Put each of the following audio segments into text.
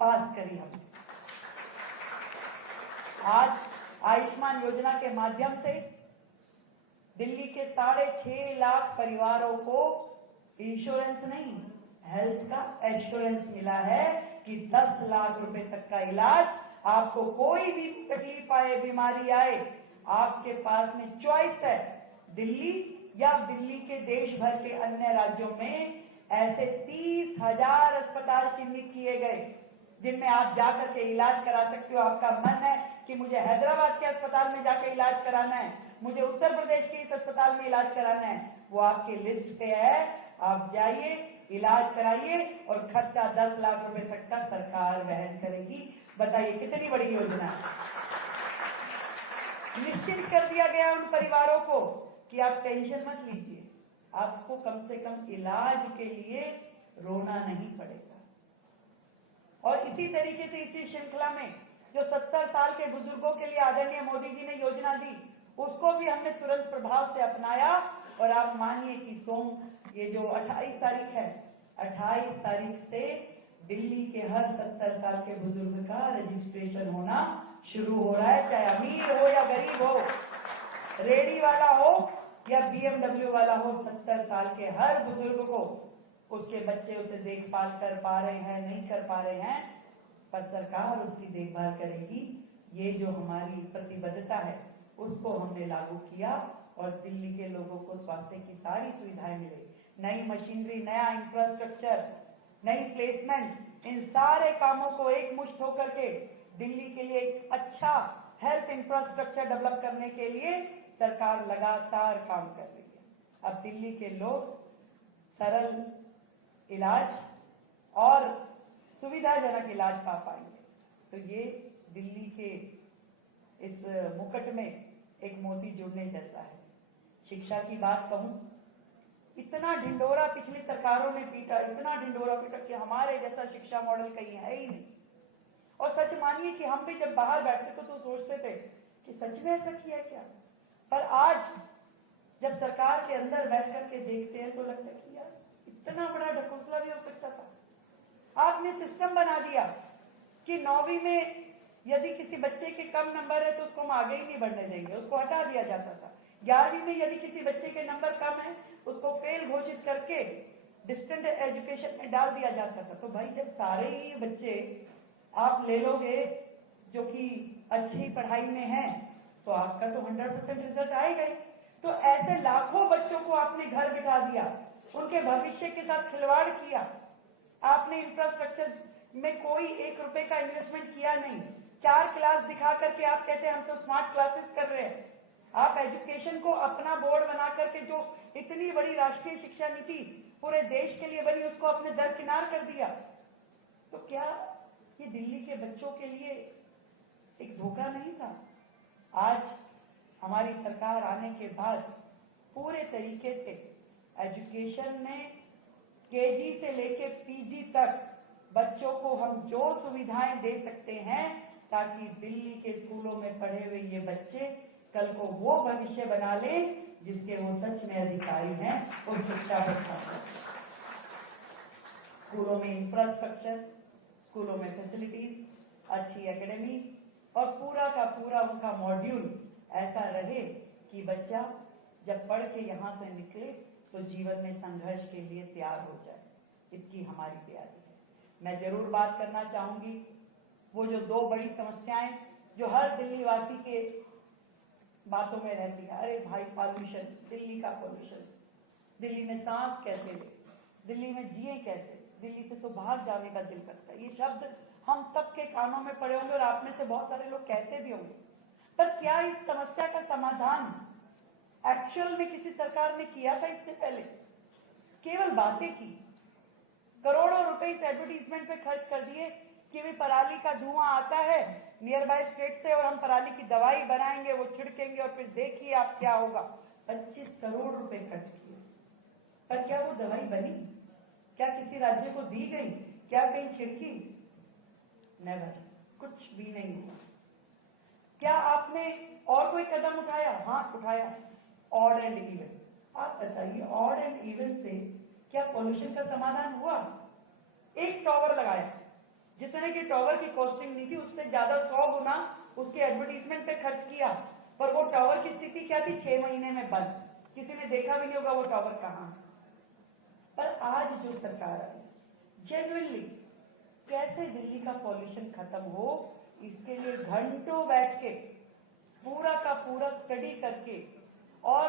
पास करी हमने। आज आयुष्मान योजना के माध्यम से दिल्ली के 6.5 लाख परिवारों को इंश्योरेंस नहीं, हेल्थ का एश्योरेंस मिला है कि 10 लाख रुपए तक का इलाज, आपको कोई भी तकलीफ आए, बीमारी आए, आपके पास में चॉइस है। दिल्ली या दिल्ली के देश भर के अन्य राज्यों में ऐसे 30,000 अस्पताल चिन्हित किए गए जिनमें आप जाकर के इलाज करा सकते हो। आपका मन है कि मुझे हैदराबाद के अस्पताल में जाकर इलाज कराना है, मुझे उत्तर प्रदेश के इस अस्पताल में इलाज कराना है, वो आपकी लिस्ट पे है। आप जाइए, इलाज कराइए और खर्चा 10 लाख रुपए तक का सरकार वहन करेगी। बताइए कितनी बड़ी योजना है। निश्चित कर दिया गया उन परिवारों को कि आप टेंशन मत लीजिए, आपको कम से कम इलाज के लिए रोना नहीं पड़ेगा। और इसी तरीके से इसी श्रृंखला में जो 70 साल के बुजुर्गों के लिए आदरणीय मोदी जी ने योजना दी, उसको भी हमने तुरंत प्रभाव से अपनाया। और आप मानिए कि ये जो 28 तारीख है, 28 तारीख से दिल्ली के हर 70 साल के बुजुर्ग का रजिस्ट्रेशन होना शुरू हो रहा है। चाहे अमीर हो या गरीब हो, रेडी वाला हो या BMW वाला हो, 70 साल के हर बुजुर्ग को, उसके बच्चे उसे देखभाल कर पा रहे हैं, नहीं कर पा रहे हैं, पर सरकार उसकी देखभाल करेगी। ये जो हमारी प्रतिबद्धता है उसको हमने लागू किया और दिल्ली के लोगों को स्वास्थ्य की सारी सुविधाएं मिले। नई मशीनरी, नया इंफ्रास्ट्रक्चर, नई प्लेसमेंट, इन सारे कामों को एक मुश्त होकर के दिल्ली के लिए एक अच्छा हेल्थ इंफ्रास्ट्रक्चर डेवलप करने के लिए सरकार लगातार काम कर रही है। अब दिल्ली के लोग सरल इलाज और सुविधाजनक इलाज पा पाएंगे। तो ये दिल्ली के इस मुकुट में एक मोती जुड़ने जैसा है। शिक्षा की बात कहूं, इतना ढिंडोरा पिछली सरकारों ने पीटा, इतना ढिंडोरा पीटा कि हमारे जैसा शिक्षा मॉडल कहीं है ही नहीं। और सच मानिए कि हम भी जब बाहर बैठते थे तो सोचते थे कि सच में ऐसा किया है क्या, पर आज जब सरकार के अंदर बैठ करके देखते हैं तो लगता है कि यार इतना बड़ा ढकोसला भी हो सकता था। आपने सिस्टम बना दिया कि 9वीं में यदि किसी बच्चे के कम नंबर है तो उसको हम आगे ही नहीं बढ़ने देंगे, उसको हटा दिया जाता था। 11वीं में यदि किसी बच्चे के नंबर कम है उसको फेल घोषित करके डिस्टेंट एजुकेशन में डाल दिया जाता था। तो भाई जब सारे ही बच्चे आप ले लोगे जो कि अच्छी पढ़ाई में हैं तो आपका तो 100% रिजल्ट आएगा ही। तो ऐसे लाखों बच्चों को आपने घर बिठा दिया, उनके भविष्य के साथ खिलवाड़ किया। आपने इंफ्रास्ट्रक्चर में कोई 1 रुपए का इन्वेस्टमेंट किया नहीं। 4 क्लास दिखा करके आप कहते हैं हम तो स्मार्ट क्लासेस कर रहे हैं। आप एजुकेशन को अपना बोर्ड बना करके जो इतनी बड़ी राष्ट्रीय शिक्षा नीति पूरे देश के लिए बनी उसको अपने दरकिनार कर दिया। तो क्या ये दिल्ली के बच्चों के लिए एक धोखा नहीं था? आज हमारी सरकार आने के बाद पूरे तरीके से एजुकेशन में केजी से लेके पीजी तक बच्चों को हम जो सुविधाएं दे सकते हैं ताकि दिल्ली के स्कूलों में पढ़े हुए ये बच्चे कल को वो भविष्य बना ले जिसके वो सच में अधिकारी हैं और शिक्षा व्यवस्था। स्कूलों में इंफ्रास्ट्रक्चर, स्कूलों में फैसिलिटीज, अच्छी एकेडमी और पूरा का पूरा उनका मॉड्यूल ऐसा रहे कि बच्चा जब पढ़ के यहाँ से निकले तो जीवन में संघर्ष के लिए तैयार हो जाए। इसकी हमारी तैयारी है। मैं जरूर बात करना चाहूंगी वो जो 2 बड़ी समस्याएं जो हर दिल्ली वासी के बातों में रहती है। अरे भाई पॉल्यूशन, दिल्ली का पॉल्यूशन, दिल्ली में सांस कैसे ले, दिल्ली में जिए कैसे, दिल्ली से तो बाहर जाने का दिल करता है। ये शब्द हम सबके कानों में पड़े होंगे और आप में से बहुत सारे लोग कहते भी होंगे। पर क्या इस समस्या का समाधान एक्चुअल में किसी सरकार ने किया था? इससे पहले केवल बातें की, करोड़ों रुपए इस एडवर्टीजमेंट पे खर्च कर दिए कि भी पराली का धुआं आता है नियर बाय स्टेट से और हम पराली की दवाई बनाएंगे, वो छिड़केंगे और फिर देखिए आप क्या होगा। 25 करोड़ रुपए खर्च किए, पर क्या वो दवाई बनी? क्या किसी राज्य को दी गई? क्या कहीं छिड़की? नेवर, कुछ भी नहीं हुआ। क्या आपने और कोई कदम उठाया? हाँ उठाया, ऑड एंड इवन। आप बताइए ऑड एंड इवन से क्या पॉल्यूशन का समाधान हुआ? एक टावर लगाया, जितने की टावर की कॉस्टिंग नहीं थी उससे ज्यादा 100 गुना उसके एडवर्टीजमेंट पे खर्च किया, पर वो टावर की स्थिति क्या थी? 6 महीने में बंद, किसी ने देखा भी नहीं होगा वो टावर कहां। पर आज जो सरकार आई, जेन्युइनली कैसे दिल्ली का पॉल्यूशन खत्म हो, इसके लिए घंटों बैठ के पूरा का पूरा स्टडी करके और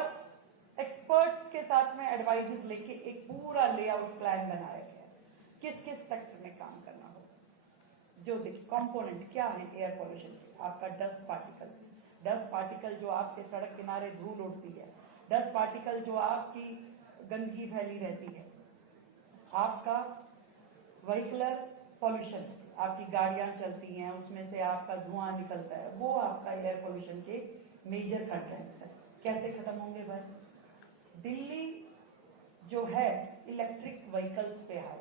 एक्सपर्ट्स के साथ में एडवाइजेस लेके एक पूरा लेआउट प्लान बनाया गया, किस किस सेक्टर में काम करना होगा। जो देखिए कंपोनेंट क्या है एयर पॉल्यूशन के, आपका डस्ट पार्टिकल जो आपके सड़क किनारे धूल उड़ती है, डस्ट पार्टिकल जो आपकी गंदगी फैली रहती है, आपका व्हीकलर पॉल्यूशन, आपकी गाड़ियां चलती हैं उसमें से आपका धुआं निकलता है, वो आपका एयर पॉल्यूशन के मेजर कंटेंट है। कैसे खत्म होंगे भाई? दिल्ली जो है इलेक्ट्रिक व्हीकल्स पे है,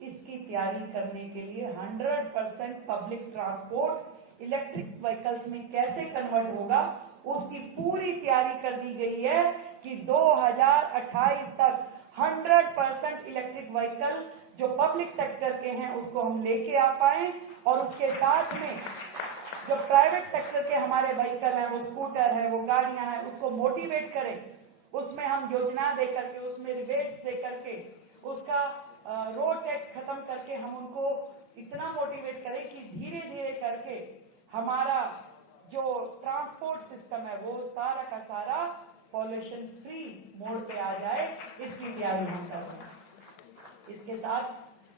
इसकी तैयारी करने के लिए 100% पब्लिक ट्रांसपोर्ट इलेक्ट्रिक व्हीकल्स में कैसे कन्वर्ट होगा, उसकी पूरी तैयारी कर दी गई है कि 2028 तक 100% इलेक्ट्रिक व्हीकल जो पब्लिक सेक्टर के हैं उसको हम लेके आ पाए, और उसके साथ में जो प्राइवेट सेक्टर के हमारे व्हीकल हैं, वो स्कूटर है, वो गाड़ियां हैं, उसको मोटिवेट करें, उसमें हम योजना दे करके, उसमें रिबेट दे करके, उसका रोड टैक्स खत्म करके हम उनको इतना मोटिवेट करें कि धीरे धीरे करके हमारा जो ट्रांसपोर्ट सिस्टम है वो सारा का सारा पॉल्यूशन फ्री मोड पे आ जाए, इसकी तैयारी हम कर रहे हैं। इसके साथ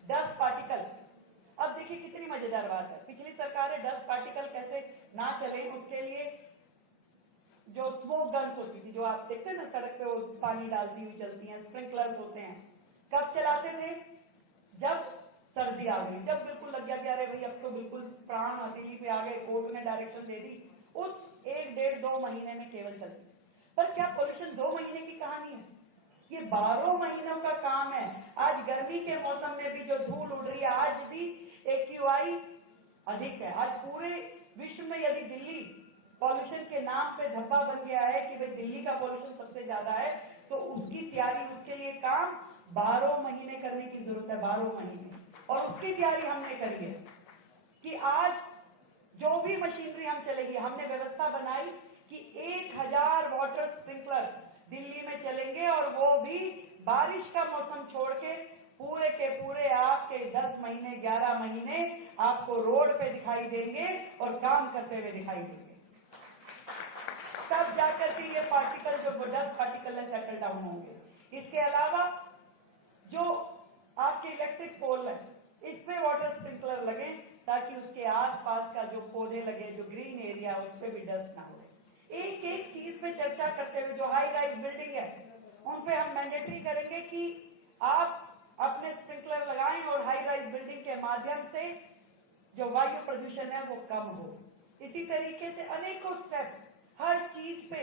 डस्ट पार्टिकल, अब देखिए कितनी मजेदार बात है, पिछली सरकारें डस्ट पार्टिकल कैसे ना चले उसके लिए जो स्मोक गन्स होती थी, जो आप देखते हैं ना सड़क पे वो पानी डालती हुई चलती हैं, स्प्रिंकलर्स होते हैं, कब चलाते थे? जब सर्दी आ गई, जब बिल्कुल लग गया कि अरे भाई अब तो बिल्कुल प्राण हथेली पे आ गए, कोर्ट ने डायरेक्शन दे दी, उस 1-1.5-2 महीने में केवल चलती। पर क्या पॉल्यूशन 2 महीने की कहानी है? ये 12 महीनों का काम है। आज गर्मी के मौसम में भी जो धूल उड़ रही है, आज भी AQI अधिक है। आज पूरे विश्व में यदि दिल्ली पॉल्यूशन के नाम पे धब्बा बन गया है कि भाई दिल्ली का पॉल्यूशन सबसे ज्यादा है, तो उसकी तैयारी, उसके लिए काम 12 महीने करने की जरूरत है, 12 महीने। और उसकी तैयारी हमने करी है कि आज जो भी मशीनरी हम चलेगी, हमने व्यवस्था बनाई कि 1000 वाटर स्प्रिंकलर दिल्ली में चलेंगे, और वो भी बारिश का मौसम छोड़ के पूरे के पूरे आपके 10 महीने 11 महीने आपको रोड पे दिखाई देंगे और काम करते हुए दिखाई देंगे। तब जाकर के ये पार्टिकल जो डस्ट पार्टिकल है सेटल डाउन होंगे। इसके अलावा जो आपके इलेक्ट्रिक पोल है, इस पे वाटर स्प्रिंकलर लगे ताकि उसके आसपास का जो पौधे लगे, जो ग्रीन एरिया, उस पे भी डस्ट ना हो। एक एक चीज पे चर्चा करते हुए, जो हाई राइज बिल्डिंग है उन पे हम मैंडेटरी करेंगे कि आप अपने स्प्रिंकलर लगाएं और हाई राइज बिल्डिंग के माध्यम से जो वायु प्रदूषण है वो कम हो। इसी तरीके से अनेकों स्टेप, हर चीज पे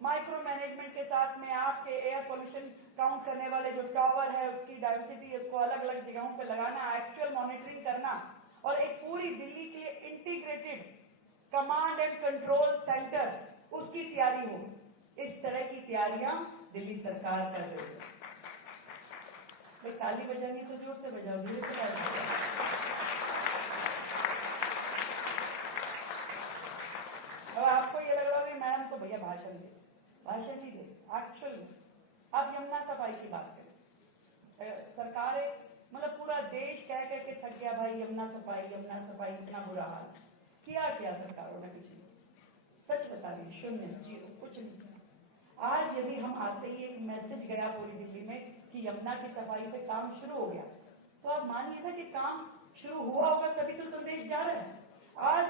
माइक्रो मैनेजमेंट के साथ में आपके एयर पोल्यूशन काउंट करने वाले जो टावर है उसकी डेंसिटी, उसको अलग अलग जगहों पे लगाना, एक्चुअल मॉनिटरिंग करना, और एक पूरी दिल्ली के integrated command and control centre, उसकी तैयारी हो। इस तरह की तैयारियां दिल्ली सरकार कर रही है। भाई ताली बजानी तो जोर से बजाओ, धीरे से बजाओ। अब आपको ये लग रहा है मैडम तो भैया भाषण ही दे। एक्चुअली आप यमुना सफाई की बात करें, सरकारें मतलब पूरा देश कह के थक गया भाई यमुना सफाई, इतना बुरा हाल किया सरकारों ने पिछली। सच बता रही, 0, 0, कुछ नहीं। आज यदि हम आते ही एक मैसेज गया पूरी दिल्ली में कि यमुना की सफाई पे काम शुरू हो गया, तो आप मानिए था कि काम शुरू हुआ होगा तभी तो संदेश जा रहा है। आज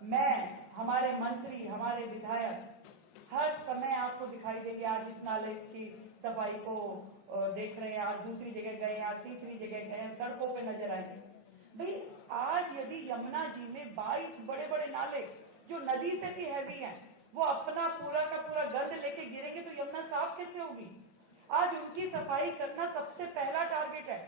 मैं, हमारे मंत्री, हमारे विधायक हर समय आपको दिखाई देंगे, आज इस नाले की सफाई को देख रहे हैं, आज दूसरी जगह गए, आज तीसरी जगह गए, सड़कों पे नजर आएंगे। भाई आज यदि यमुना जी में 22 बड़े बड़े नाले जो नदी से भी हैवी हैं, वो अपना पूरा का पूरा गंद लेके गिरेंगे तो यमुना साफ कैसे होगी? आज उनकी सफाई करना सबसे पहला टारगेट है।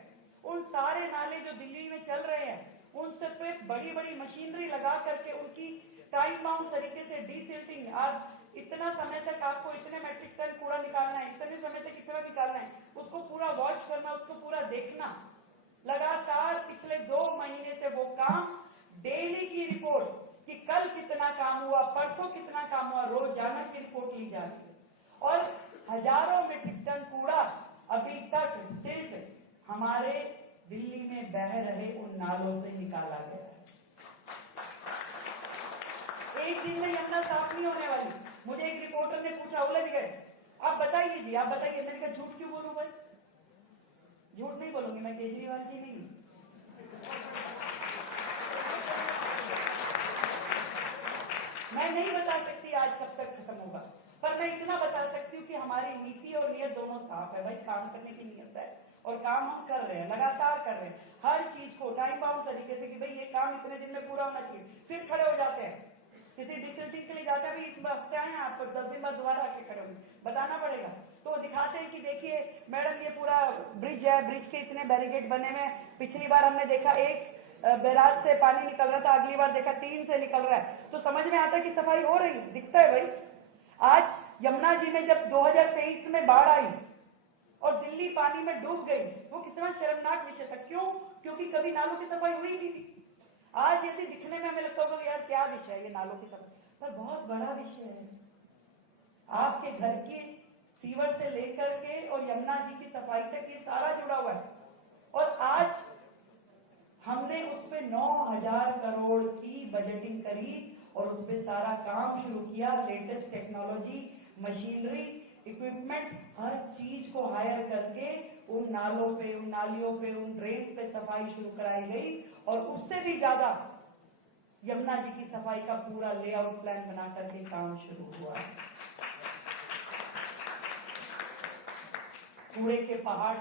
उन सारे नाले जो दिल्ली में चल रहे हैं, उन सब पे बड़ी बड़ी मशीनरी लगा करके उनकी टाइम बाउंड तरीके से डीसिल्टिंग, आज इतना समय तक आपको इतने मैट्रिक टन कूड़ा निकालना है, इतने समय तक इतना निकालना है, उसको पूरा वॉच करना, उसको पूरा देखना, लगातार पिछले 2 महीने से वो काम, डेली की रिपोर्ट कि कल कितना काम हुआ, परसों कितना काम हुआ, रोजाना की रिपोर्ट ली जा रही है। और हजारों मीट्रिक टन कूड़ा अभी तक सिर्फ हमारे दिल्ली में बह रहे उन नालों से निकाला गया है। एक दिन में यमुना साफ नहीं होने वाली। मुझे एक रिपोर्टर ने पूछा, उलझ गए, आप बताइए जी, आप बताइए। मैंने कहा झूठ क्यों बोलूं भाई, झूठ नहीं बोलूंगी, मैं केजरीवाल जी नहीं। मैं नहीं बता सकती आज कब तक खत्म होगा, पर मैं इतना बता सकती हूँ कि हमारी नीति और नियत दोनों साफ है भाई। काम करने की नियत है और काम हम कर रहे हैं, लगातार कर रहे हैं हर चीज को टाइम बाउंड तरीके से कि भाई ये काम इतने दिन में पूरा होना चाहिए। फिर खड़े हो जाते हैं, किसी डिजिटल टीम के लिए जाते हैं, इस हफ्ते आए आपको 10 दिन बाद दोबारा आके खड़े होंगे, बताना पड़ेगा। तो दिखाते हैं कि देखिए मैडम ये पूरा ब्रिज है, ब्रिज के इतने बैरिकेड बने हुए, पिछली बार हमने देखा एक बैराज से पानी निकल रहा था, अगली बार देखा 3 से निकल रहा है, तो समझ में आता है कि सफाई हो रही, दिखता है भाई। आज यमुना जी में जब 2023 में बाढ़ आई और दिल्ली पानी में डूब गई, वो कितना शर्मनाक विषय था। क्यों? क्योंकि कभी नालों की सफाई हुई नहीं थी। आज ऐसे दिखने में हमें लगता होगा यार क्या विषय है ये नालों की सफाई, पर बहुत बड़ा विषय है। आपके घर की सीवर से लेकर के और यमुना जी की सफाई तक ये सारा जुड़ा हुआ है। और आज हमने उस पे 9,000 करोड़ की बजटिंग करी और उस पे सारा काम शुरू किया। लेटेस्ट टेक्नोलॉजी, मशीनरी, इक्विपमेंट, हर चीज को हायर करके उन नालों पे, उन नालियों पे, उन ड्रेन पे सफाई शुरू कराई गई। और उससे भी ज्यादा यमुना जी की सफाई का पूरा लेआउट प्लान बना करके काम शुरू हुआ। कूड़े के पहाड़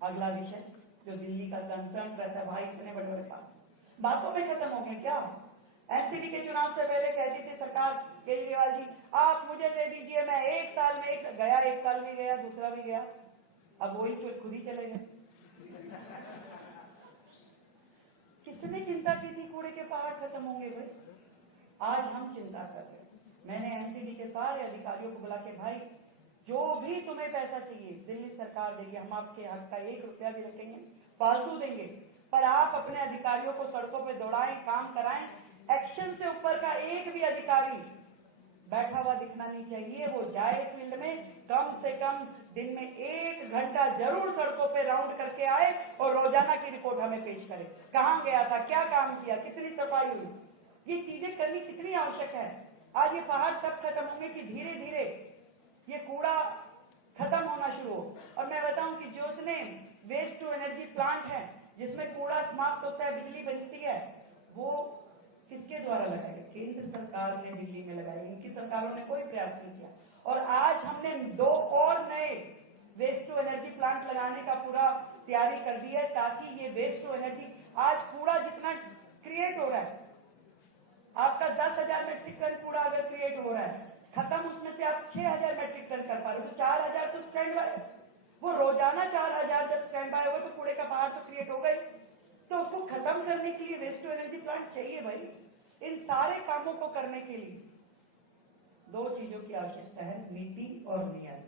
अगला विषय जो दिल्ली का कंसर्न रहता है। भाई इतने बड़े बड़े बातों में खत्म हो गए क्या? एमसीडी के चुनाव से पहले कहती थी सरकार, केजरीवाल जी आप मुझे दे दीजिए, मैं 1 साल में एक गया, 1 साल भी गया, दूसरा भी गया, अब वही खुद ही चले गए। किसने चिंता की थी कूड़े के पहाड़ खत्म होंगे भाई? आज हम चिंता कर रहे हैं। मैंने एमसीडी के सारे अधिकारियों को बुला के, भाई जो भी तुम्हें पैसा चाहिए दिल्ली सरकार देगी, हम आपके हक का 1 रुपया भी रखेंगे, फालतू देंगे, पर आप अपने अधिकारियों को सड़कों पे दौड़ाएं, काम कराएं। एक्शन से ऊपर का एक भी अधिकारी बैठा हुआ दिखना नहीं चाहिए। वो जाए फील्ड में, कम से कम दिन में 1 घंटा जरूर सड़कों पे राउंड करके आए और रोजाना की रिपोर्ट हमें पेश करे। कहां गया था, क्या काम किया, कितनी सफाई हुई, ये चीजें करनी कितनी आवश्यक है। आज ये पहाड़ तब खत्म होंगे कि धीरे धीरे ये कूड़ा खत्म होना शुरू हो। और मैं बताऊं कि जो उसने वेस्ट टू एनर्जी प्लांट है जिसमें कूड़ा समाप्त होता है, बिजली बनती है, वो किसके द्वारा लगाई? केंद्र सरकार ने दिल्ली में लगाई। इनकी सरकारों ने कोई प्रयास नहीं किया। और आज हमने 2 और नए वेस्ट टू एनर्जी प्लांट लगाने का पूरा तैयारी कर दी है, ताकि ये वेस्ट टू एनर्जी, आज कूड़ा जितना क्रिएट हो रहा है, आपका 10,000 मेट्रिक टन कूड़ा अगर क्रिएट हो रहा है, खत्म उसमें से आप 6,000 मेट्रिक टन कर पा रहे हो, तो 4,000 तो स्टैंड बाय है। वो रोजाना 4,000 जब स्टैंड बाय होगा तो कूड़े का पहाड़ तो क्रिएट हो गई। तो उसको खत्म करने के लिए वेस्ट टू एनर्जी प्लांट चाहिए भाई। इन सारे कामों को करने के लिए 2 चीजों की आवश्यकता है, नीति और नियत।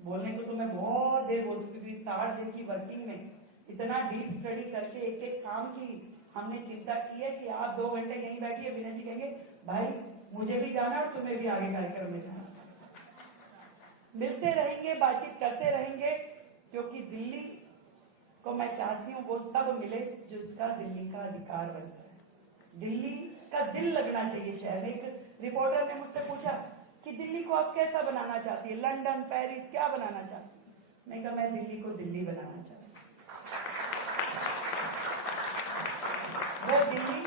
बोलने को तो मैं बहुत देर बोल चुकी, 60 दिन की वर्किंग में इतना डीप स्टडी करके एक एक काम की हमने चिंता की है कि आप 2 घंटे यहीं बैठिए, विनय जी कहेंगे भाई मुझे भी जाना और तुम्हें भी आगे कार्यक्रम में जाना। मिलते रहेंगे, बातचीत करते रहेंगे, क्योंकि दिल्ली को मैं चाहती हूँ वो सब मिले जिसका दिल्ली का अधिकार बनता है। दिल्ली का दिल लगना चाहिए शहर में। एक रिपोर्टर ने मुझसे पूछा कि दिल्ली को आप कैसा बनाना चाहती है, लंदन, पेरिस, क्या बनाना चाहती? मैं कहा मैं दिल्ली को दिल्ली बनाना चाहती हूँ। वो दिल्ली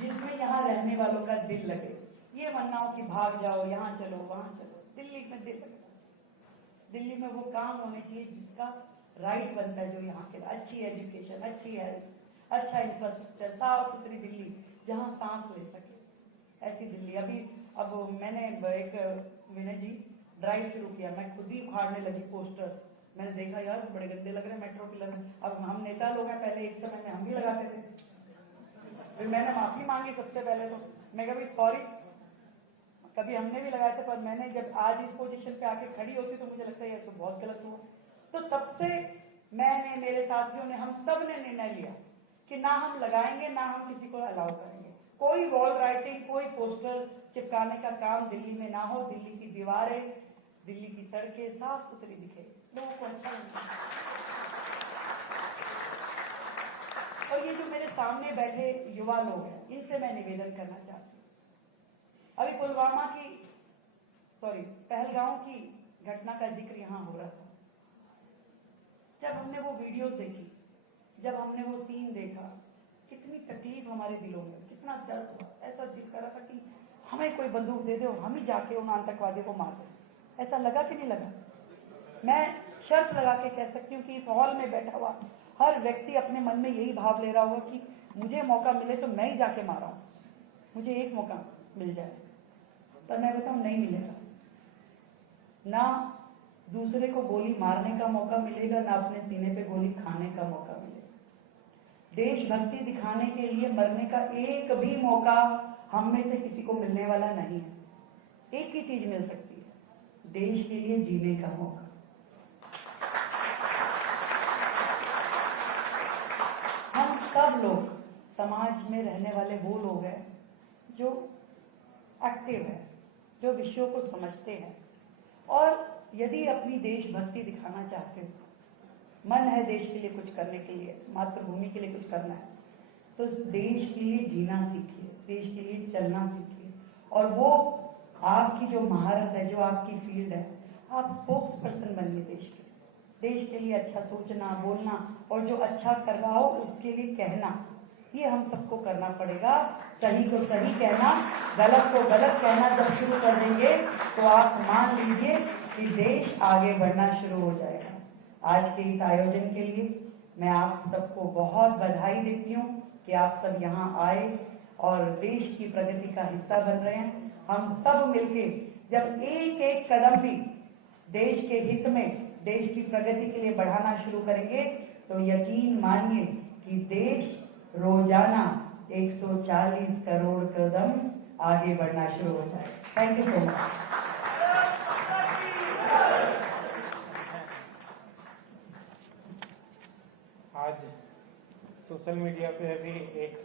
जिसमें यहाँ रहने वालों का दिल लगे। ये बनना हो कि भाग जाओ, यहाँ चलो, वहां चलो, दिल्ली में दिल लगता है। दिल्ली में वो काम होने चाहिए जिसका राइट बनता है, जो यहाँ के अच्छी एजुकेशन, अच्छी हेल्थ, अच्छा इंफ्रास्ट्रक्चर, साफ सुथरी दिल्ली जहाँ सांस ले सके, ऐसी दिल्ली। अभी अब मैंने एक विनय जी ड्राइव शुरू किया, मैं खुद ही उखाड़ने लगी पोस्टर। मैंने देखा यार बड़े गंदे लग रहे हैं मेट्रो पिलर। अब हम नेता लोग हैं, पहले एक समय में हम भी लगाते थे, फिर मैंने माफी मांगी सबसे पहले, तो मैं कभी सॉरी, कभी हमने भी लगाए थे, पर मैंने जब आज इस पोजीशन पे आके खड़ी होती तो मुझे लगता है ये तो बहुत गलत हुआ। तो सबसे मैंने, मेरे साथियों ने, हम सब ने निर्णय लिया कि ना हम लगाएंगे, ना हम किसी को अलाउ करेंगे। कोई वॉल राइटिंग, कोई पोस्टर चिपकाने का काम दिल्ली में ना हो। दिल्ली की दीवारें, दिल्ली की सड़कें साफ सुथरी दिखे, लोगों को अच्छा लगता है। और ये जो मेरे सामने बैठे युवा लोग हैं, इनसे मैं निवेदन करना चाहती हूँ। अभी पहलगांव की घटना का जिक्र यहाँ हो रहा था। जब हमने वो वीडियोस देखी, जब हमने वो सीन देखा, कितनी तकलीफ हमारे दिलों में, कितना दर्द हुआ। ऐसा दिल कर रहा था कि हमें कोई बंदूक दे दे और हम ही जाके उन आतंकवादियों को मार दें। ऐसा लगा कि नहीं लगा? मैं शर्त लगा के कह सकती हूँ कि इस हॉल में बैठा हुआ हर व्यक्ति अपने मन में यही भाव ले रहा होगा कि मुझे मौका मिले तो मैं ही जाके मारा हूं, मुझे एक मौका मिल जाए। पर मैं बताऊं, नहीं मिलेगा। ना दूसरे को गोली मारने का मौका मिलेगा, ना अपने सीने पे गोली खाने का मौका मिलेगा। देशभक्ति दिखाने के लिए मरने का एक भी मौका हम में से किसी को मिलने वाला नहीं है। एक ही चीज मिल सकती है, देश के लिए जीने का मौका। हम सब लोग समाज में रहने वाले वो लोग हैं जो एक्टिव है, जो विषयों को समझते हैं, और यदि अपनी देशभक्ति दिखाना चाहते हो, मन है देश के लिए कुछ करने के लिए, मातृभूमि के लिए कुछ करना है, तो देश के लिए जीना सीखिए, देश के लिए चलना सीखिए। और वो आपकी जो महारत है, जो आपकी फील्ड है, आप स्पोक्स पर्सन बनिए देश के लिए अच्छा सोचना, बोलना, और जो अच्छा कर रहा हो उसके लिए कहना। ये हम सबको करना पड़ेगा। सही को सही कहना, गलत को गलत कहना जब शुरू कर देंगे तो आप मान लीजिए कि देश आगे बढ़ना शुरू हो जाएगा। आज के इस आयोजन के लिए मैं आप सबको बहुत बधाई देती हूँ कि आप सब यहाँ आए और देश की प्रगति का हिस्सा बन रहे हैं। हम सब मिलके जब एक एक कदम भी देश के हित में, देश की प्रगति के लिए बढ़ाना शुरू करेंगे तो यकीन मानिए कि देश रोजाना 140 करोड़ कदम आगे बढ़ना शुरू हो जाए। Thank you so much. आज सोशल मीडिया पे अभी एक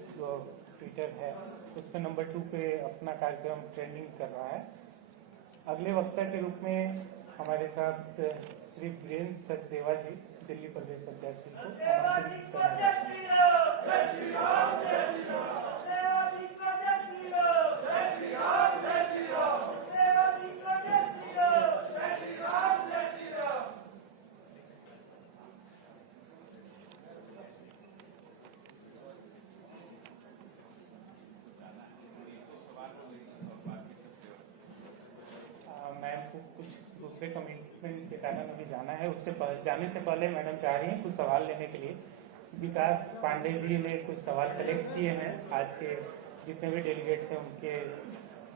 ट्विटर है, उस पर नंबर 2 पे अपना कार्यक्रम ट्रेंडिंग कर रहा है। अगले वक्ता के रूप में हमारे साथ श्री वीरेंद्र सचदेवा जी, दिल्ली प्रदेश अध्यक्ष जी को आमंत्रित करना मैम को कुछ दूसरे कमिटमेंट के कारण अभी जाना है। उससे जाने से पहले मैडम चाह रही हैं कुछ सवाल लेने के लिए। विकास पांडे जी ने कुछ सवाल कलेक्ट किए हैं आज के जितने भी डेलीगेट्स हैं उनके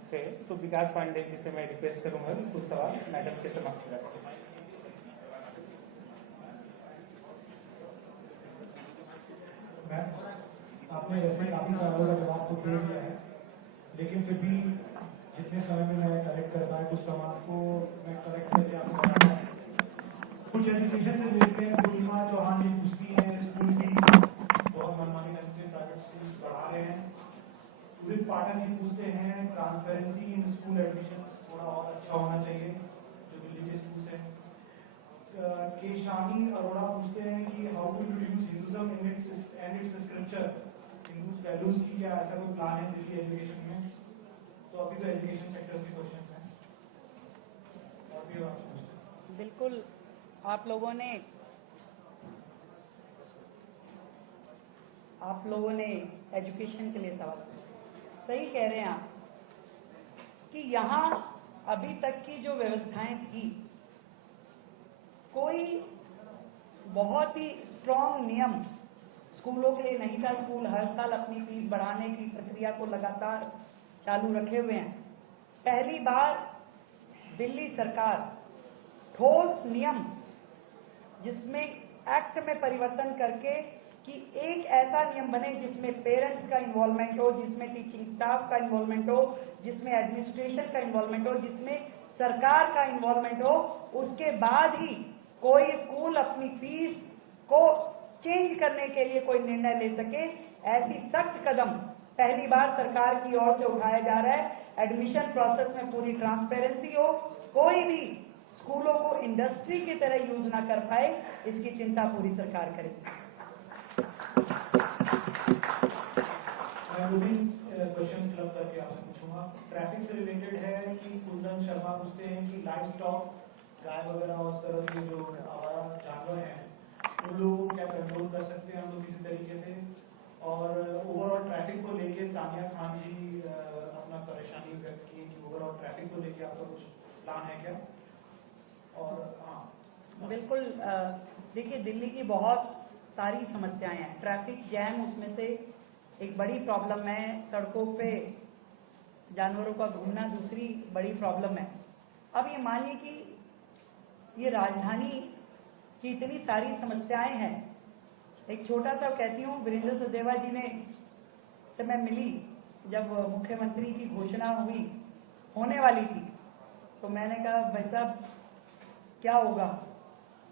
से, तो विकास पांडे जी से मैं रिक्वेस्ट करूंगा कि कुछ सवाल मैडम के समक्ष रखें। आपने वैसे काफी सवालों का जवाब तो दे दिया है, लेकिन फिर भी जितने समय में मैं कलेक्ट कर पाया कुछ सवाल को मैं कलेक्ट करके आपको बताता हूँ। कुछ एजुकेशन से मिलते हैं। पूर्णिमा चौहान जी पूछती हैं, स्कूल भी बहुत मनमानी ढंग से प्राइवेट स्कूल पढ़ा रहे हैं। उदित पाठक जी पूछते हैं, ट्रांसपेरेंसी इन स्कूल एडमिशन थोड़ा और अच्छा होना चाहिए जो दिल्ली के स्कूल है। के शामी अरोड़ा पूछते हैं कि how to introduce Hinduism and its scripture, Hindu values की क्या ऐसा कोई प्लान है दिल्ली एजुकेशन में? तो अभी तो एजुकेशन सेक्टर के क्वेश्चन हैं और भी आप बिल्कुल, आप लोगों ने एजुकेशन के लिए सवाल पूछा। सही कह रहे हैं आप कि यहाँ अभी तक की जो व्यवस्थाएं थी, कोई बहुत ही स्ट्रॉन्ग नियम स्कूलों के लिए नहीं था। स्कूल हर साल अपनी फीस बढ़ाने की प्रक्रिया को लगातार चालू रखे हुए हैं। पहली बार दिल्ली सरकार ठोस नियम, जिसमें एक्ट में परिवर्तन करके कि एक ऐसा नियम बने जिसमें पेरेंट्स का इन्वॉल्वमेंट हो, जिसमें टीचिंग स्टाफ का इन्वॉल्वमेंट हो, जिसमें एडमिनिस्ट्रेशन का इन्वॉल्वमेंट हो, जिसमें सरकार का इन्वॉल्वमेंट हो, उसके बाद ही कोई स्कूल अपनी फीस को चेंज करने के लिए कोई निर्णय ले सके, ऐसी सख्त कदम पहली बार सरकार की ओर से उठाया जा रहा है। एडमिशन प्रोसेस में पूरी ट्रांसपेरेंसी हो, कोई भी स्कूलों को इंडस्ट्री की तरह यूज ना कर पाए, इसकी चिंता पूरी सरकार करेगी। क्वेश्चन क्लब करके आपसे पूछूंगा, ट्रैफिक से रिलेटेड है कि कुंदन शर्मा पूछते हैं कि लाइव स्टॉक गाय वगैरह और इस तरह के जो आवारा जानवर हैं उन लोगों को क्या कंट्रोल कर सकते हैं हम लोग किसी तरीके से, और ओवरऑल ट्रैफिक को लेके सानिया खान जी अपना परेशानी व्यक्त की कि ओवरऑल ट्रैफिक को लेके आपका कुछ प्लान है क्या? और हाँ बिल्कुल, देखिए दिल्ली की बहुत सारी समस्याएं हैं, ट्रैफिक जैम उसमें से एक बड़ी प्रॉब्लम है, सड़कों पे जानवरों का घूमना दूसरी बड़ी प्रॉब्लम है। अब ये मानिए कि ये राजधानी की इतनी सारी समस्याएं हैं, एक छोटा सा कहती हूँ, वीरेंद्र सचदेवा जी ने से मैं मिली जब मुख्यमंत्री की घोषणा होने वाली थी, तो मैंने कहा भाई साहब क्या होगा,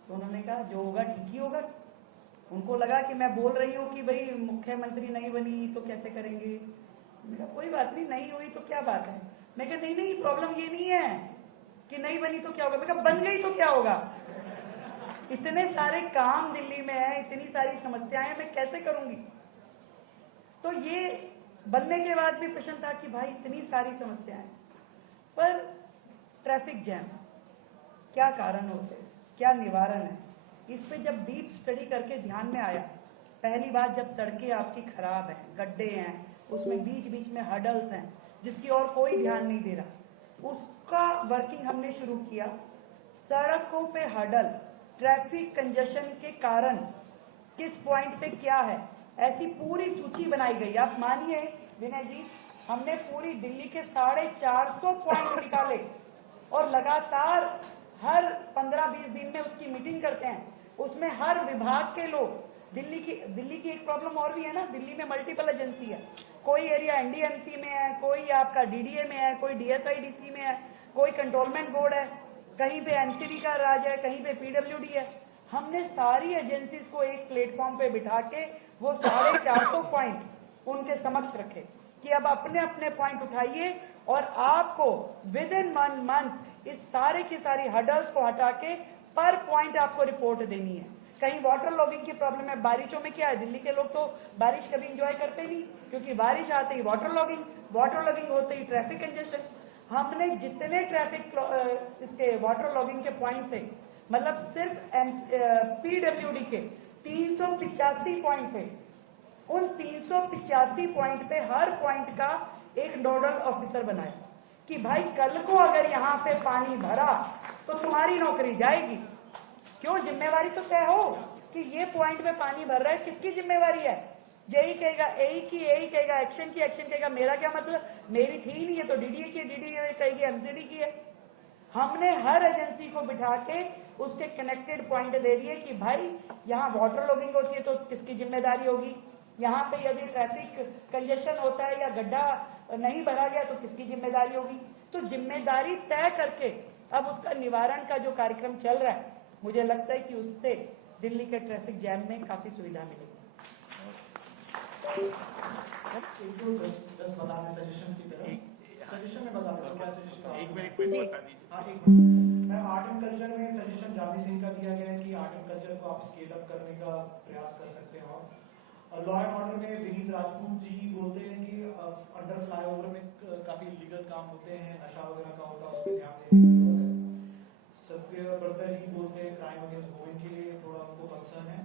तो उन्होंने कहा जो होगा ठीक ही होगा। उनको लगा कि मैं बोल रही हूँ कि भाई मुख्यमंत्री नहीं बनी तो कैसे करेंगे। मैंने कहा कोई बात नहीं, नहीं हुई तो क्या बात है। मैं कहा नहीं नहीं, प्रॉब्लम ये नहीं है कि नहीं बनी तो क्या होगा, मैं कहा बन गई तो क्या होगा। इतने सारे काम दिल्ली में है, इतनी सारी समस्याएं, मैं कैसे करूंगी। तो ये बनने के बाद भी प्रश्न था कि भाई इतनी सारी समस्याएं, पर ट्रैफिक जैम क्या कारण होते हैं, क्या निवारण है, इस पे जब डीप स्टडी करके ध्यान में आया, पहली बार जब सड़कें आपकी खराब हैं, गड्ढे हैं, उसमें बीच बीच में हडल्स हैं जिसकी ओर कोई ध्यान नहीं दे रहा, उसका वर्किंग हमने शुरू किया। सड़कों पे हडल, ट्रैफिक कंजेशन के कारण किस पॉइंट पे क्या है, ऐसी पूरी सूची बनाई गई। आप मानिए विनय जी, हमने पूरी दिल्ली के 450 पॉइंट निकाले और लगातार हर 15-20 दिन में उसकी मीटिंग करते हैं। उसमें हर विभाग के लोग, दिल्ली की एक प्रॉब्लम और भी है ना, दिल्ली में मल्टीपल एजेंसी है, कोई एरिया एनडीएमसी में है, कोई आपका डीडीए में है, कोई डीएसआईडीसी में है, कोई कंट्रोलमेंट बोर्ड है, कहीं पे एनसीबी का राज है, कहीं पे पीडब्ल्यूडी है। हमने सारी एजेंसीज को एक प्लेटफॉर्म पे बिठा के वो 450 पॉइंट उनके समक्ष रखे कि अब अपने अपने पॉइंट उठाइए और आपको विद इन 1 मंथ इस सारे की सारी हडल्स को हटा के पर पॉइंट आपको रिपोर्ट देनी है। कहीं वाटर लॉगिंग की प्रॉब्लम है, बारिशों में क्या है, दिल्ली के लोग तो बारिश कभी इंजॉय करते नहीं, क्योंकि बारिश आते ही वाटर लॉगिंग होते ही ट्रैफिक कंजेशन। हमने जितने ट्रैफिक इसके वाटर लॉगिंग के पॉइंट थे, मतलब सिर्फ पीडब्ल्यूडी के 385 पॉइंट थे, उन 385 पॉइंट पे हर पॉइंट का एक नोडल ऑफिसर बनाया कि भाई कल को अगर यहाँ पे पानी भरा तो तुम्हारी नौकरी जाएगी। क्यों, जिम्मेवारी तो तय हो कि ये पॉइंट में पानी भर रहा है, किसकी जिम्मेवारी है। जेई कहेगा एई की, एई कहेगा एक्शन की, एक्शन कहेगा मेरा क्या मतलब, मेरी थी ही नहीं है तो डीडीए की, डीडीए कहेगी एमसीडी की है। हमने हर एजेंसी को बिठा के उसके कनेक्टेड पॉइंट दे दिए कि भाई यहाँ वाटर लॉगिंग होती है तो किसकी जिम्मेदारी होगी, यहाँ पे यदि ट्रैफिक कंजेशन होता है या गड्ढा नहीं भरा गया तो किसकी जिम्मेदारी होगी। तो जिम्मेदारी तय करके अब उसका निवारण का जो कार्यक्रम चल रहा है, मुझे लगता है कि उससे दिल्ली के ट्रैफिक जैम में काफी सुविधा मिलेगी। मैं आर्ट एंड कल्चर में सजेशन जावी सिंह का दिया गया है कि आर्ट एंड कल्चर को आप स्केल अप करने का प्रयास कर सकते हैं। और लॉ एंड ऑर्डर में विनीत राजपूत जी बोलते हैं कि अंडर फ्लाईओवर में काफी लीगल काम होते हैं, नशा वगैरह का होता है, उस पर ध्यान देने की जरूरत है। सत्य बर्तर जी बोलते हैं क्राइम अगेंस्ट वुमेन के लिए थोड़ा उनको कंसर्न है।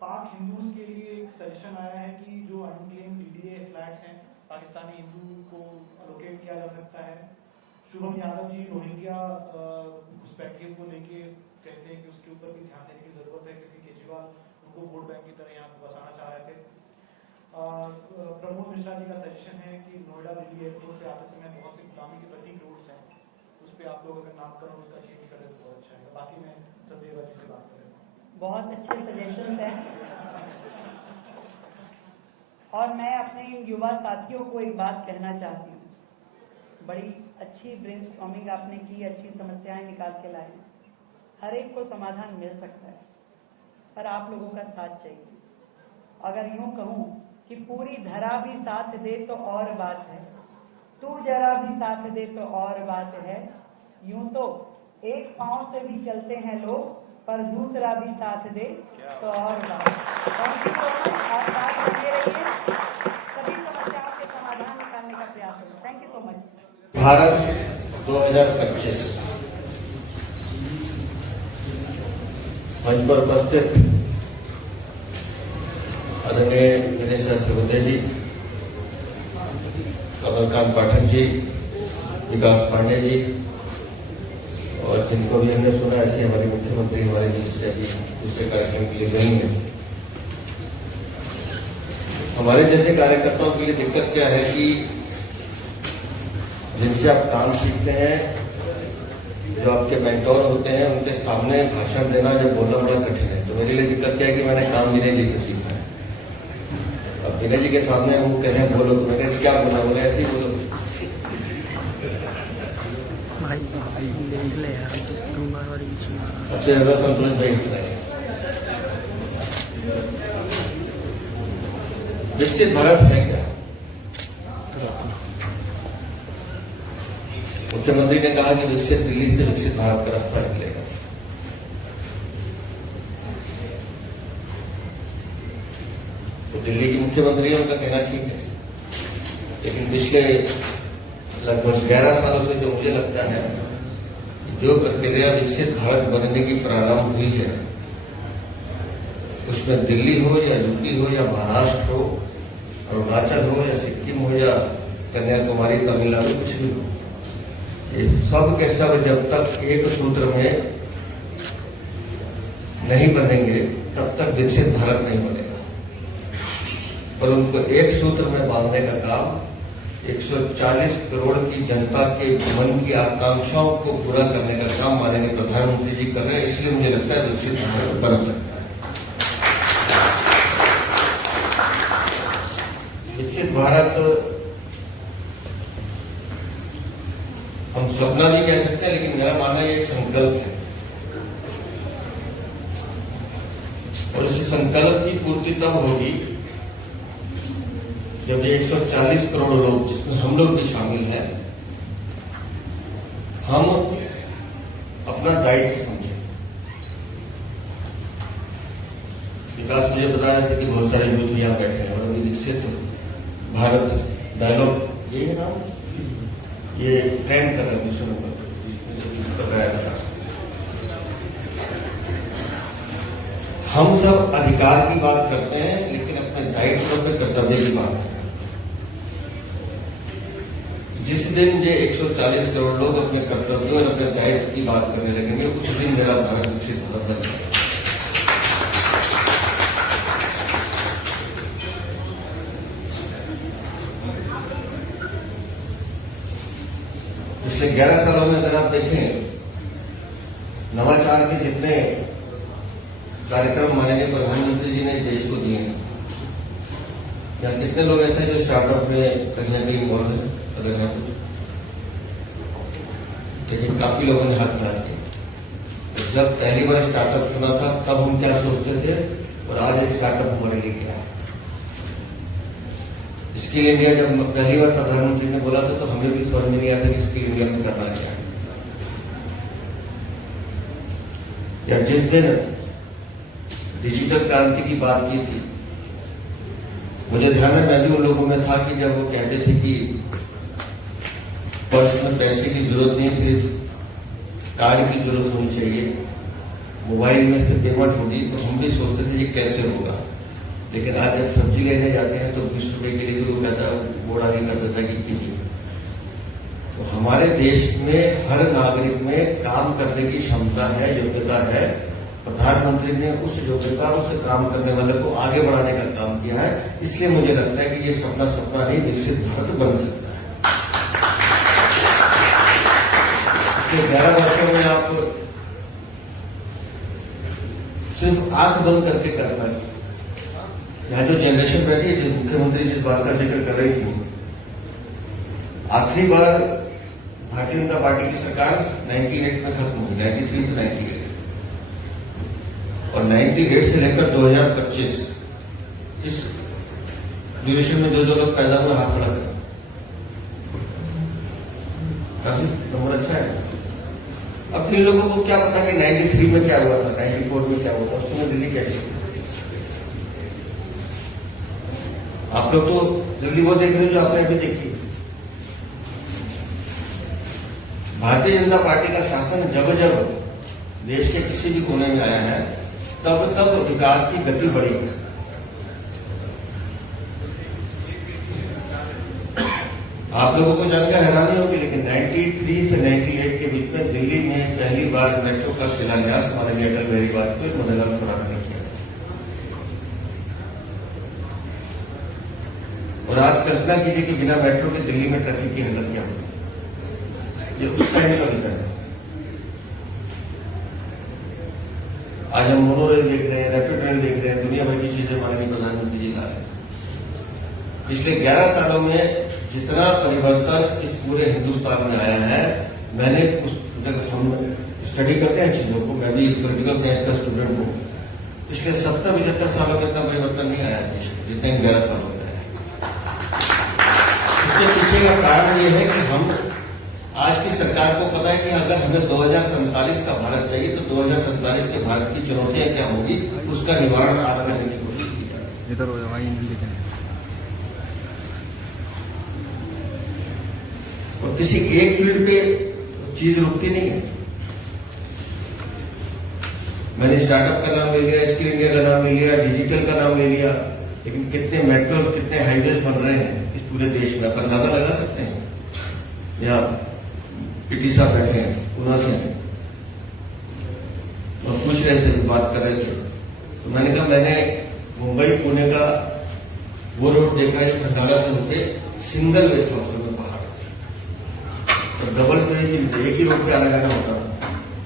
पाक हिंदूज के लिए एक सजेशन आया है कि जो अनक्लेम डीडीए फ्लैट्स हैं पाकिस्तानी हिंदू को लोकेट किया जा सकता है। शुभम यादव जी रोहिंग्या घुसपैठियों को लेके कहते हैं कि उसके ऊपर भी ध्यान देने की जरूरत है, क्योंकि केजरीवाल उनको वोट बैंक की तरह यहाँ बसाना चाह रहे थे। प्रमोद मिश्रा जी का सजेशन है कि नोएडा दिल्ली एयरपोर्ट से आते समय बहुत सी गुलामी के प्रतीक रोड्स हैं, उस पर आप लोग अगर नामकरण उसका चेंज करें तो बहुत अच्छा है। बाकी मैं सचदेवा जी से बात करें। बहुत अच्छे सजेशन हैं और मैं अपने युवा साथियों को एक बात कहना चाहती हूँ, बड़ी अच्छी ब्रेनस्टॉर्मिंग आपने की, अच्छी समस्याएं निकाल के लाए, हर एक को समाधान मिल सकता है, पर आप लोगों का साथ चाहिए। अगर यूं कहूं कि पूरी धरा भी साथ दे तो और बात है, तू जरा भी साथ दे तो और बात है। यूं तो एक पांव से भी चलते हैं लोग, पर दूसरा भी साथ दे तो और बात है। Thank you so much. आप साथ बने रहिए, सभी समस्याओं के समाधान निकालने का प्रयास करें। Thank you so much. Bharat 2025 मंच पर उपस्थित आदरणीय मिनिस्टर सहस्त्रबुद्धे जी, कमलकांत पाठक जी, विकास पांडे जी, और जिनको भी हमने सुना ऐसे हमारे मुख्यमंत्री हमारे बीच से अभी दूसरे कार्यक्रम के लिए गई हैं। हमारे जैसे कार्यकर्ताओं के लिए दिक्कत क्या है कि जिनसे आप काम सीखते हैं, जो आपके मेंटोर होते हैं, उनके सामने भाषण देना, जब बोलना बड़ा कठिन है। तो मेरे लिए दिक्कत क्या है कि मैंने काम विनय जी से सीखा है। अब विनय जी के सामने वो कह रहे हैं बोलो, तो मैंने क्या बोला, बोले ऐसे ही बोलो। सबसे ज्यादा संतोष भाई हंस रहे हैं। विकसित भारत है क्या? मुख्यमंत्री ने कहा कि विकसित दिल्ली से विकसित भारत का रास्ता निकलेगा। तो दिल्ली की मुख्यमंत्री है, उनका कहना ठीक है, लेकिन पिछले लगभग 11 सालों से जो मुझे लगता है जो प्रक्रिया विकसित भारत बनने की प्रारंभ हुई है, उसमें दिल्ली हो या यूपी हो या महाराष्ट्र हो, अरुणाचल हो या सिक्किम हो या कन्याकुमारी तमिलनाडु, कुछ भी हो, ये सब के सब जब तक एक सूत्र में नहीं बनेंगे तब तक विकसित भारत नहीं बनेगा। पर उनको एक सूत्र में बांधने का काम 140 करोड़ की जनता के मन की आकांक्षाओं को पूरा करने का काम माननीय प्रधानमंत्री जी कर रहे हैं। इसलिए मुझे लगता है विकसित भारत बन सकता है। विकसित भारत हम सपना भी कह सकते हैं, लेकिन मेरा मानना ये एक संकल्प है, और इस संकल्प की पूर्ति तब होगी जब ये 140 करोड़ लोग, जिसमें हम लोग भी शामिल हैं, हम अपना दायित्व समझें। विकास मुझे बता रहे थे कि बहुत सारे यूथ यहाँ बैठे हैं और अभी विकसित भारत डायलॉग ये है नाम, ये ट्रेंड कर रहे हैं विश्व में, बताया विकास। हम सब अधिकार की बात करते हैं, लेकिन अपने दायित्व और कर्तव्य की बात है। जिस दिन ये 140 करोड़ लोग अपने कर्तव्यों और अपने दायित्व की बात करने लगेंगे, उस दिन मेरा भारत विकसित भारत बन जाएगा। पिछले 11 सालों में अगर आप देखें, नवाचार के जितने कार्यक्रम माननीय प्रधानमंत्री जी ने देश को दिए हैं, या कितने लोग ऐसे हैं जो स्टार्टअप में कहीं ना कहीं इन्वॉल्व है, अगर है तो, लेकिन काफी लोगों ने हाथ मिला दिया। तो जब पहली बार स्टार्टअप सुना था तब हम क्या सोचते थे, और आज एक स्टार्टअप हमारे लिए क्या है। स्किल इंडिया जब पहली बार प्रधानमंत्री ने बोला था तो हमें भी समझ में नहीं आया था कि स्किल इंडिया में करना क्या है। या जिस दिन डिजिटल क्रांति की बात की थी, मुझे ध्यान है, मैं भी उन लोगों में था कि जब वो कहते थे कि पर्स में पैसे की जरूरत नहीं, सिर्फ कार्ड की जरूरत होनी चाहिए, मोबाइल में से पेमेंट होगी, तो हम भी सोचते थे ये कैसे होगा। लेकिन आज जब सब्जी लेने जाते हैं तो 20 रुपए के लिए भी वो कहता है, बोर्ड आगे कर देता कि कीजिए। तो हमारे देश में हर नागरिक में काम करने की क्षमता है, योग्यता है। प्रधानमंत्री ने उस योग्यता, उस काम करने वाले को आगे बढ़ाने का काम किया है। इसलिए मुझे लगता है कि ये सपना नहीं, विकसित भारत बन सकता है। पिछले 11 वर्षों में आप सिर्फ आंख बंद करके करना है। यहाँ जो जनरेशन बैठी है, मुख्यमंत्री जिस बात का जिक्र कर रही थी, आखिरी बार भारतीय जनता पार्टी की सरकार 98 में खत्म हुई, 93 से 98। और 98 से लेकर 2025 इस ड्यूरेशन में जो जो लोग पैदा हुए हाथ खड़ा करें। काफी नंबर अच्छा है। अब इन लोगों को क्या पता कि 93 में क्या हुआ था, 94 में क्या हुआ था, उसमें दिल्ली कैसी थी। आप लोग तो दिल्ली वो देख रहे हो जो आपने अभी देखी। भारतीय जनता पार्टी का शासन जब जब देश के किसी भी कोने में आया है तब तब विकास की गति बढ़ी है। आप लोगों को जानकर हैरानी होगी, लेकिन 93 से 98 के बीच में दिल्ली में पहली बार मेट्रो का शिलान्यास माननीय अटल बिहारी वाजपेयी मदनलाल खुराना ने किया। और आज कल्पना कीजिए कि बिना मेट्रो के दिल्ली में ट्रैफिक की हालत क्या होगी। ये उस टाइम का विजन है। आज हम मोनोरेल देख रहे हैं, रैपिड रेल देख रहे हैं, दुनिया भर की चीजें माननीय प्रधानमंत्री जी ला रहे हैं। पिछले 11 सालों में जितना परिवर्तन इस पूरे हिंदुस्तान में आया है, मैंने जब हम स्टडी करते हैं चीजों को, मैं भी पॉलिटिकल साइंस का स्टूडेंट हूँ, पिछले 70-75 सालों में इतना परिवर्तन नहीं आया देश में जितना इन 11 सालों में आया। इसके पीछे का कारण यह है कि हम आज की सरकार को पता है कि अगर हमें 2047 का भारत चाहिए तो 2047 के भारत की चुनौतियां क्या होगी, उसका निवारण आज करने की कोशिश की जा रही है। इधर हो जाए और किसी एक फील्ड पे चीज रुकती नहीं है। मैंने स्टार्टअप का नाम ले लिया, स्किल इंडिया का नाम ले लिया, डिजिटल का नाम ले लिया, लेकिन कितने मेट्रोज, कितने हाईवेज बन रहे हैं इस पूरे देश में, आप अंदाजा लगा सकते हैं। यहाँ पीटी साहब बैठे हैं, पुणे से और पूछ रहे थे, बात कर रहे थे, तो मैंने कहा मैंने मुंबई पुणे का वो रोड देखा है जो खंडाला से होके सिंगल वे था उस समय पहाड़, और डबल पे एक ही रोड पे आना जाना होता था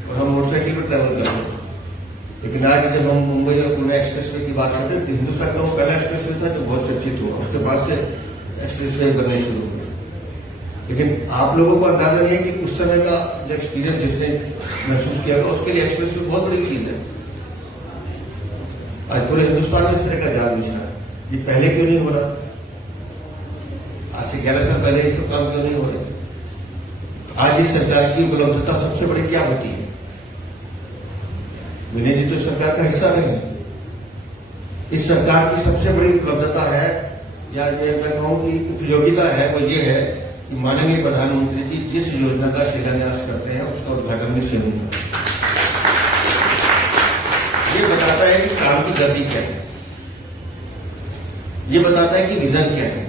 और हम मोटरसाइकिल पर ट्रेवल करते थे। लेकिन आज जब हम मुंबई और पुणे एक्सप्रेसवे की बात करते हैं तो हिंदुस्तान का वो पहला एक्सप्रेसवे था जो बहुत चर्चित हुआ, उसके बाद से एक्सप्रेसवे बनने शुरू हुए। लेकिन आप लोगों को अंदाजा नहीं है कि उस समय का जो एक्सपीरियंस जिसने महसूस किया था उसके लिए एक्सप्रेसवे बहुत बड़ी चीज है। आज पूरे हिंदुस्तान में इस तरह का जाल बिछा है, ये पहले क्यों नहीं हो रहा? आज से 11 साल पहले ये सब काम क्यों नहीं हो रहे? आज इस सरकार की उपलब्धता सबसे बड़ी क्या होती है? विनय जी तो सरकार का हिस्सा नहीं है। इस सरकार की सबसे बड़ी उपलब्धता है, या ये मैं कहूं कि उपयोगिता है, वो ये है कि माननीय प्रधानमंत्री जी जिस योजना का शिलान्यास करते हैं उसका उद्घाटन में से नहीं होता। ये बताता है कि काम की गति क्या है, ये बताता है कि विजन क्या है।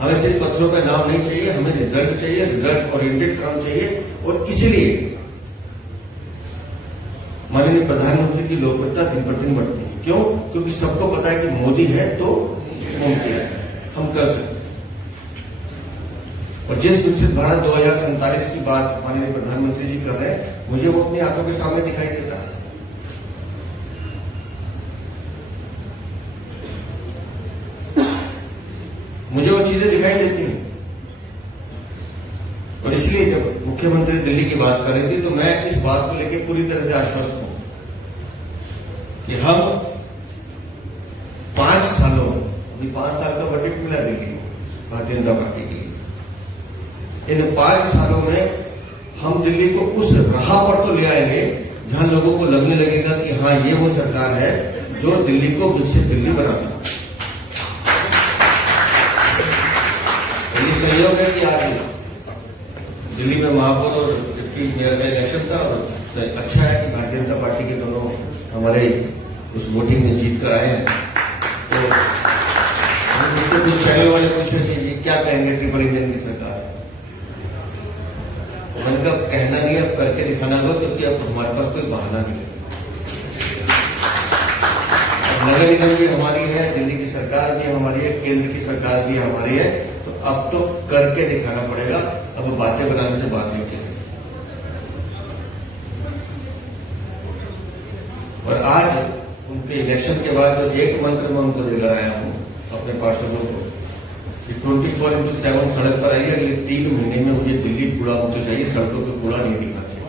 हमें सिर्फ पत्थरों पर नाम नहीं चाहिए, हमें रिजल्ट चाहिए, रिजल्ट ओरिएंटेड काम चाहिए। और इसलिए माननीय प्रधानमंत्री की लोकप्रियता दिन पर दिन बढ़ती है। क्यों? क्योंकि सबको पता है कि मोदी है तो मुमकिन है, हम कर सकते हैं। और जिस विकसित भारत 2047 की बात माननीय प्रधानमंत्री जी कर रहे हैं, मुझे वो अपनी आंखों के सामने दिखाई देता है। मुझे वो चीजें दिखाई देती हैं। और इसलिए जब मुख्यमंत्री दिल्ली की बात कर रही थी तो मैं इस बात को लेकर पूरी तरह से आश्वस्त हूं कि हम 5 सालों में, अभी 5 साल का बजट मिला दिल्ली को भारतीय जनता पार्टी के लिए, इन 5 सालों में हम दिल्ली को उस राह पर तो ले आएंगे जहां लोगों को लगने लगेगा कि हाँ ये वो सरकार है जो दिल्ली को विकसित दिल्ली बना सकती है। ये सहयोग है कि आज दिल्ली में महापौर और डिप्टी मेयर का इलेक्शन था और अच्छा है कि भारतीय जनता पार्टी के दोनों हमारे उस वोटिंग में जीत कर आए हैं। तो उसके कुछ चैनल वाले पूछ रहे थे ये क्या कहेंगे ट्रिपल इंजन की सरकार, मैंने कहा कहना नहीं, अब करके दिखाना होगा, क्योंकि अब हमारे पास कोई बहाना नहीं है। नगर निगम भी हमारी है, दिल्ली की सरकार भी हमारी है, केंद्र की सरकार भी हमारी है, तो अब तो करके दिखाना पड़ेगा। अब बातें बनाने से बात नहीं चलेगी। और आज उनके इलेक्शन के बाद जो एक मंत्र में उनको लेकर आया हूं अपने पार्षदों को कि 24/7 सड़क पर आइए, अगले 3 महीने में मुझे दिल्ली कूड़ा मुक्त चाहिए, सड़कों पर कूड़ा नहीं दिखना चाहिए।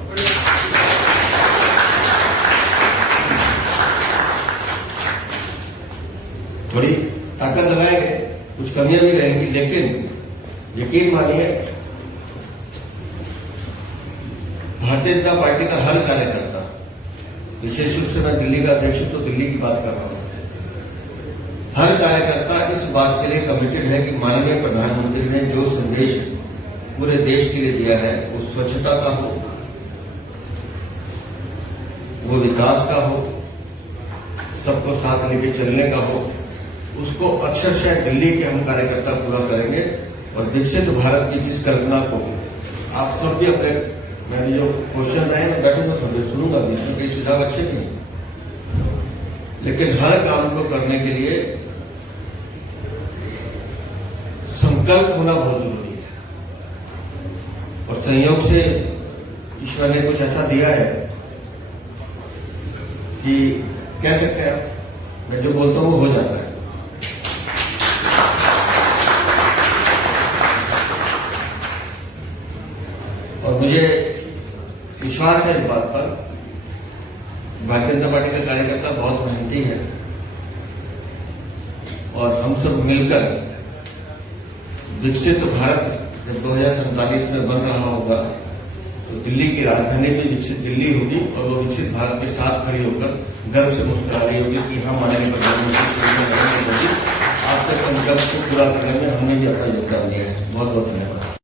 थोड़ी ताकत लगाएंगे, कुछ कमियां भी रहेंगी, लेकिन यकीन मानिए भारतीय जनता पार्टी का हर कार्यकर्ता, विशेष रूप से मैं दिल्ली का अध्यक्ष हूं तो दिल्ली की बात कर रहा हूं, हर कार्यकर्ता इस बात के लिए कमिटेड है कि माननीय प्रधानमंत्री ने जो संदेश पूरे देश के लिए दिया है, वो स्वच्छता का हो, वो विकास का हो, सबको साथ लेके चलने का हो, उसको अक्षरशः दिल्ली के हम कार्यकर्ता पूरा करेंगे। और विकसित भारत की जिस कल्पना को आप सब भी अपने, मैंने जो क्वेश्चन रहे मैं बैठूंगा थोड़ी देर सुनूंगा, बीच में कई सुझाव अच्छे नहीं, लेकिन हर काम को करने के लिए संकल्प होना बहुत जरूरी है। और संयोग से ईश्वर ने कुछ ऐसा दिया है कि कह सकते हैं आप, मैं जो बोलता हूं वो हो जाता है। और मुझे विश्वास है इस बात पर, भारतीय जनता पार्टी का कार्यकर्ता बहुत मेहनती है और हम सब मिलकर विकसित भारत जब 2047 में बन रहा होगा तो दिल्ली की राजधानी भी विकसित दिल्ली होगी और वो विकसित भारत के साथ खड़ी होकर गर्व से मुस्कुरा रही होगी कि हम माननीय प्रधानमंत्री नरेंद्र मोदी आपके संकल्प को पूरा करने में हमने भी अपना योगदान दिया है। बहुत बहुत धन्यवाद।